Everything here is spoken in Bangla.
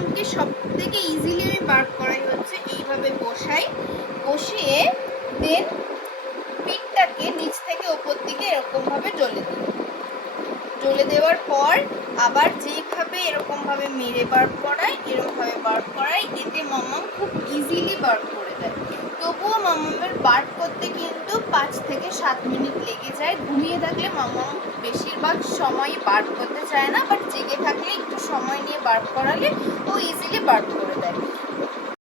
মামামকে সব থেকে ইজিলি আমি বার করাই হচ্ছে এইভাবে বসিয়ে দেন পিঠটাকে নিচ থেকে ওপর দিকে এরকম ভাবে জ্বলে দেওয়ার পর আবার যেভাবে এরকম ভাবে মেরে বার করাই, এরকম ভাবে বার করাই, এতে মামাম খুব ইজিলি বার করে দেয়। তবুও মামামের বার করতে কিন্তু 5 থেকে 7 মিনিট লেগে যায়। ঘুমিয়ে থাকলে মামাম বেশিরভাগ সময় বার করতে চায় না, বাট জেগে থাকলে একটু সময় নিয়ে বার করালে ও ইজিলি বার করে দেয়।